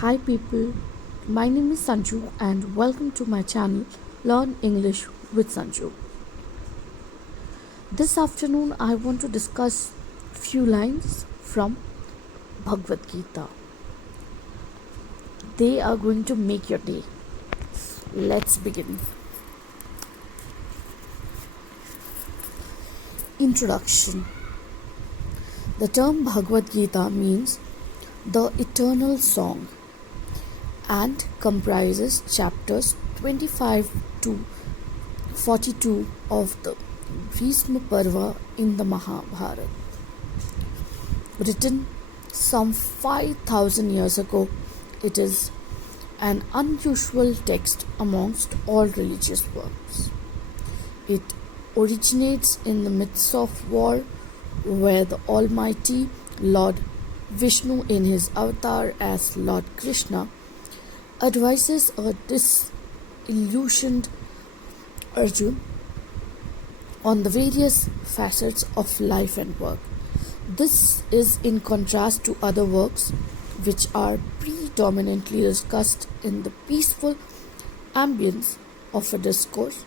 Hi people, my name is Sanju and welcome to my channel Learn English with Sanju. This afternoon I want to discuss few lines from Bhagwat Geeta. They are going to make your day. Let's begin. Introduction. The term Bhagwat Gita means the eternal song and comprises chapters 25 to 42 of the Bhishma Parva in the Mahabharata. Written some 5,000 years ago, it is an unusual text amongst all religious works. It originates in the midst of war, where the Almighty Lord Vishnu, in his avatar as Lord Krishna, advises a disillusioned Arjuna on the various facets of life and work. This is in contrast to other works which are predominantly discussed in the peaceful ambience of a discourse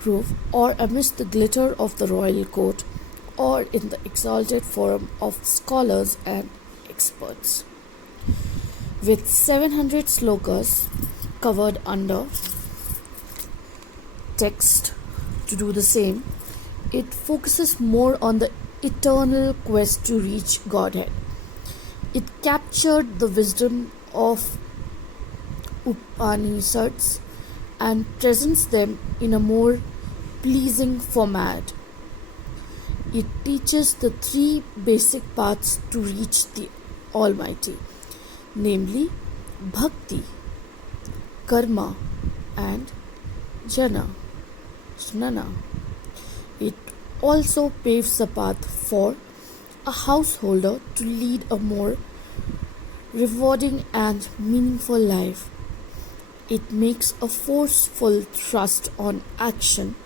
grove or amidst the glitter of the royal court or in the exalted forum of scholars and experts. With 700 slokas covered under text to do the same, it focuses more on the eternal quest to reach Godhead. It captured the wisdom of Upanishads and presents them in a more pleasing format. It teaches the three basic paths to reach the Almighty, namely Bhakti, Karma and Jnana. It also paves the path for a householder to lead a more rewarding and meaningful life. It makes a forceful thrust on action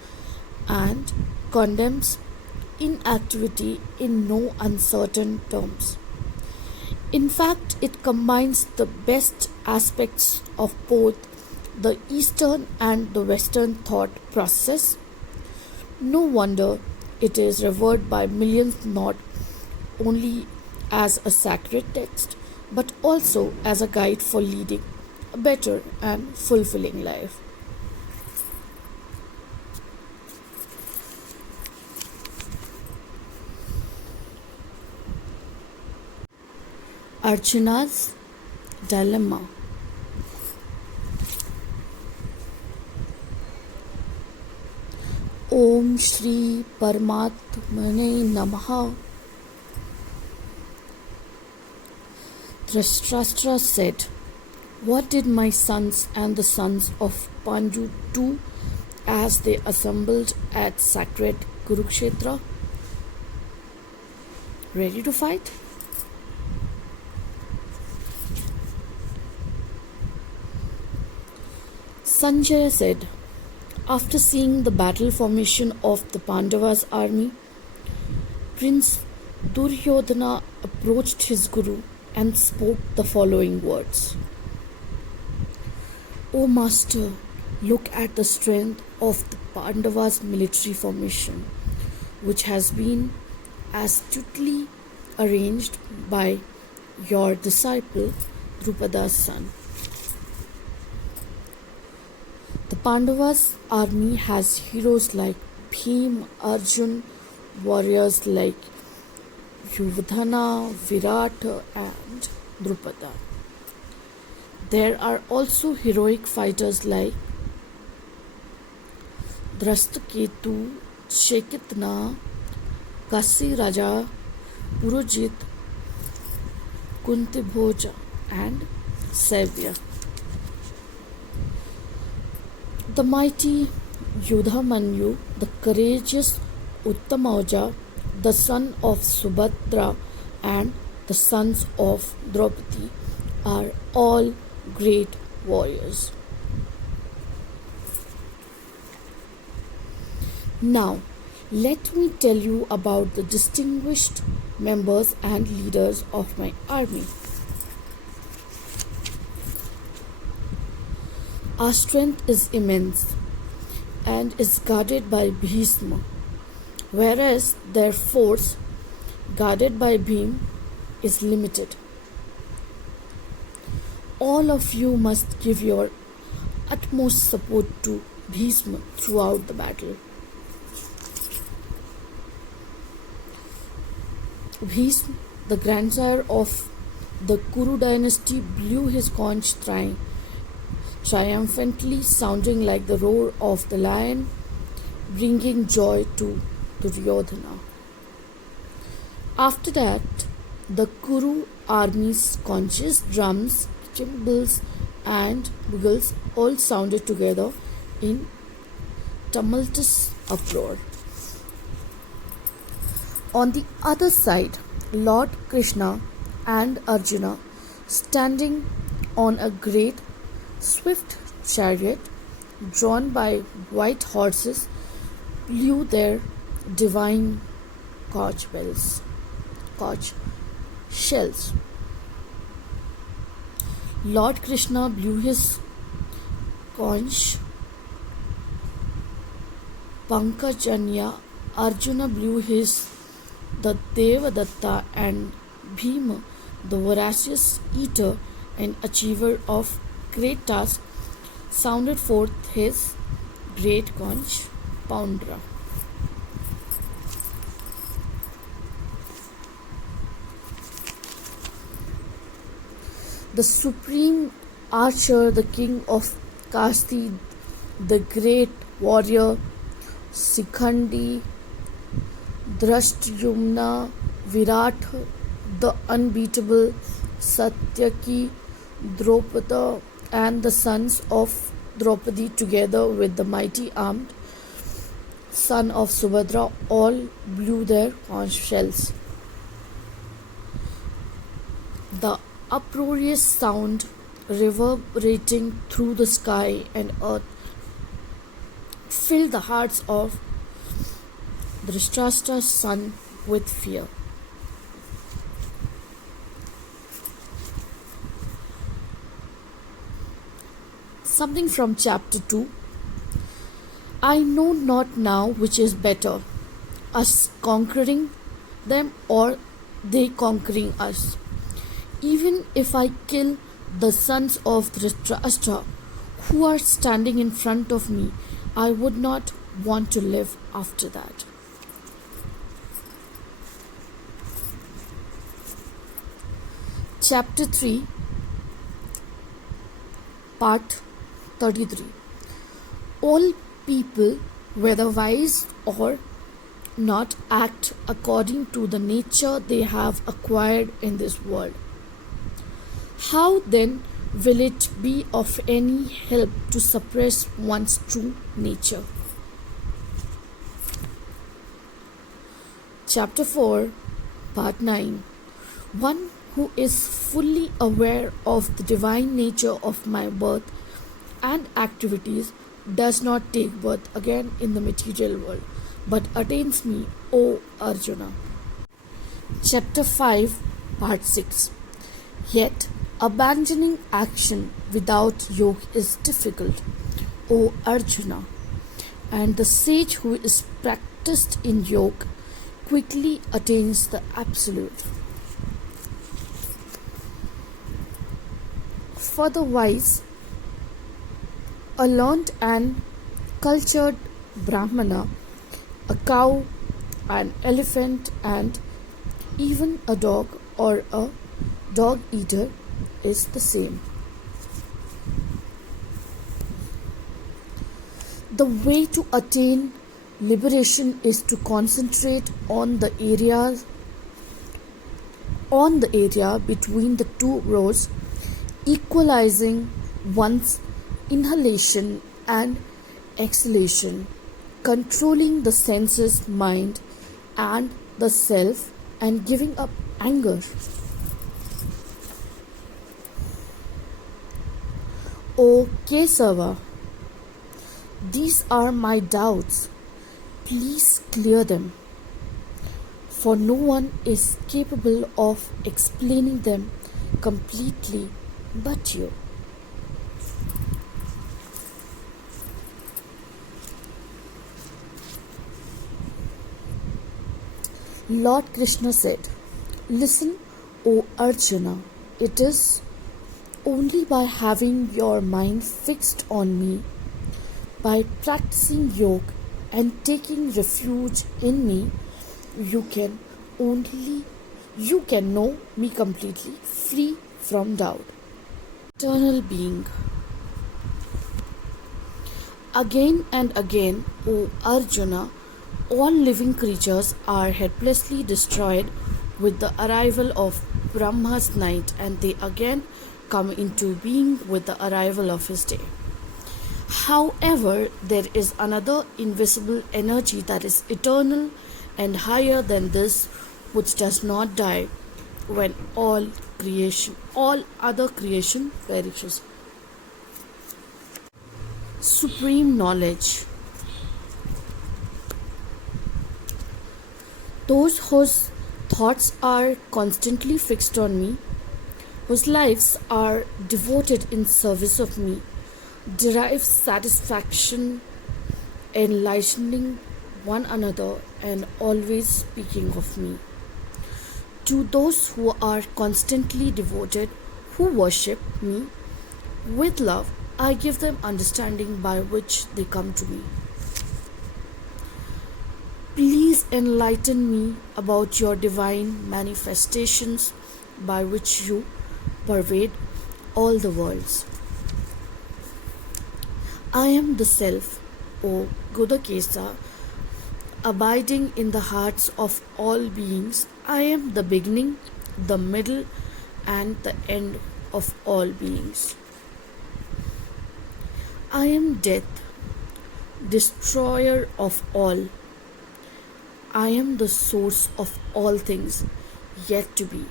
and condemns inactivity in no uncertain terms. In fact, it combines the best aspects of both the Eastern and the Western thought process. No wonder it is revered by millions not only as a sacred text but also as a guide for leading a better and fulfilling life. Arjuna's dilemma. Om Shri Paramatmane Namaha. Dhritarashtra said, "What did my sons and the sons of Pandu do as they assembled at sacred Kurukshetra? Ready to fight?" Sanjaya said, after seeing the battle formation of the Pandavas' army, Prince Duryodhana approached his guru and spoke the following words. "O Master, look at the strength of the Pandavas' military formation, which has been astutely arranged by your disciple Drupada's son. The Pandavas' army has heroes like Bhim, Arjun, warriors like Yudhana, Virata and Drupada. There are also heroic fighters like Drashtaketu, Shekitna, Kasi Raja, Purojit, Kuntibhoja and Savya. The mighty Yudhamanyu, the courageous Uttamauja, the son of Subhadra and the sons of Draupadi are all great warriors. Now, let me tell you about the distinguished members and leaders of my army. Our strength is immense and is guarded by Bhishma, whereas their force, guarded by Bhim, is limited. All of you must give your utmost support to Bhishma throughout the battle. Bhishma, the grandsire of the Kuru dynasty, blew his conch triumphantly, sounding like the roar of the lion, bringing joy to Duryodhana. After that, the Kuru army's conches, drums, cymbals, and bugles all sounded together in tumultuous uproar. On the other side, Lord Krishna and Arjuna, standing on a great swift chariot drawn by white horses, blew their divine conch shells. Lord Krishna blew his conch Pankajanya, Arjuna blew his the Devadatta, and Bhima, the voracious eater and achiever of great tasks, sounded forth his great conch Poundra. The supreme archer, the king of Kasti, the great warrior Sikhandi, Drashtyumna, Virat, the unbeatable Satyaki, Draupada, and the sons of Draupadi, together with the mighty armed son of Subhadra, all blew their conch shells. The uproarious sound reverberating through the sky and earth filled the hearts of Dhritarashtra's son with fear. Something from chapter 2. I know not now which is better, us conquering them or they conquering us. Even if I kill the sons of Dhritarashtra who are standing in front of me, I would not want to live after that. Chapter 3, Part 33. All people, whether wise or not, act according to the nature they have acquired in this world. How then will it be of any help to suppress one's true nature? Chapter 4, Part 9. One who is fully aware of the divine nature of my birth and activities does not take birth again in the material world, but attains me, O Arjuna. Chapter 5, Part 6. Yet, abandoning action without yoga is difficult, O Arjuna, and the sage who is practiced in yoga quickly attains the absolute. For the wise, a learned and cultured Brahmana, a cow, an elephant, and even a dog or a dog eater is the same. The way to attain liberation is to concentrate on the area between the two rows, equalizing one's inhalation and exhalation, controlling the senses, mind, and the self, and giving up anger. O Kesava, these are my doubts. Please clear them, for no one is capable of explaining them completely but you. Lord Krishna said, "Listen, O Arjuna, it is only by having your mind fixed on me, by practicing yoga and taking refuge in me, you can only you can know me completely, free from doubt." Eternal being. Again and again, O Arjuna, all living creatures are helplessly destroyed with the arrival of Brahma's night, and they again come into being with the arrival of his day. However, there is another invisible energy that is eternal and higher than this, which does not die when all other creation perishes. Supreme knowledge. Those whose thoughts are constantly fixed on me, whose lives are devoted in service of me, derive satisfaction enlightening one another and always speaking of me. To those who are constantly devoted, who worship me with love, I give them understanding by which they come to me. Please enlighten me about your divine manifestations by which you pervade all the worlds. I am the Self, O Gudakesa, abiding in the hearts of all beings. I am the beginning, the middle, and the end of all beings. I am death, destroyer of all. I am the source of all things yet to be.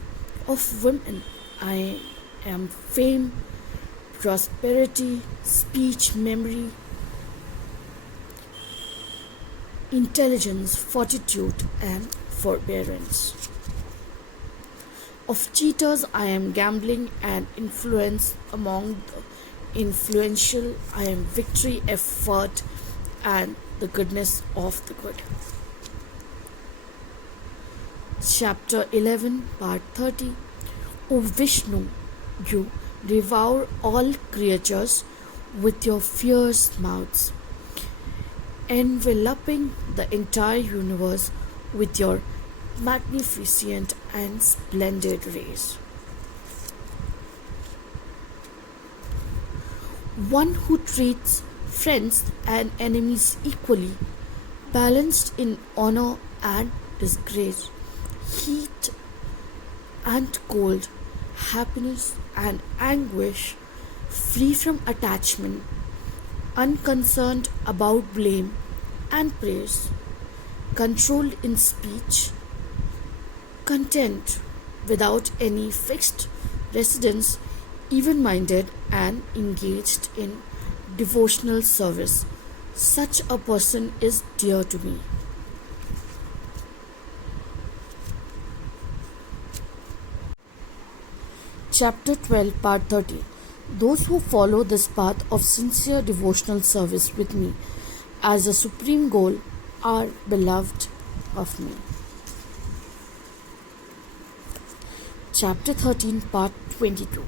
Of women, I am fame, prosperity, speech, memory, intelligence, fortitude, and forbearance. Of cheaters, I am gambling and influence among the influential. I am victory, effort, and the goodness of the good. Chapter 11, Part 30. O Vishnu, you devour all creatures with your fierce mouths, enveloping the entire universe with your magnificent and splendid rays. One who treats friends and enemies equally, balanced in honor and disgrace, heat and cold, happiness and anguish, free from attachment, unconcerned about blame and praise, controlled in speech, content without any fixed residence, even minded and engaged in devotional service. Such a person is dear to me. Chapter 12, Part 30. Those who follow this path of sincere devotional service with me as a supreme goal are beloved of me. Chapter 13, Part 22.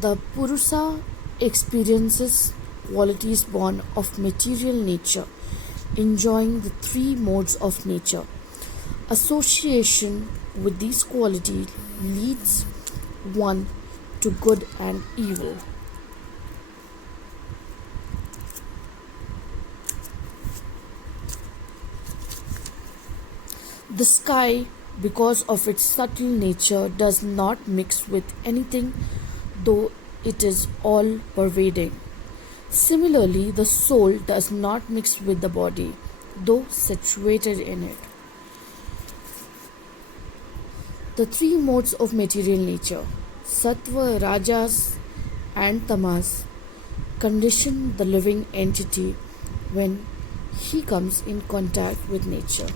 The Purusa experiences qualities born of material nature, enjoying the three modes of nature. Association with these qualities leads one to good and evil. The sky, because of its subtle nature, does not mix with anything, though it is all pervading. Similarly, the soul does not mix with the body, though situated in it. The three modes of material nature, Sattva, Rajas, and Tamas, condition the living entity when he comes in contact with nature.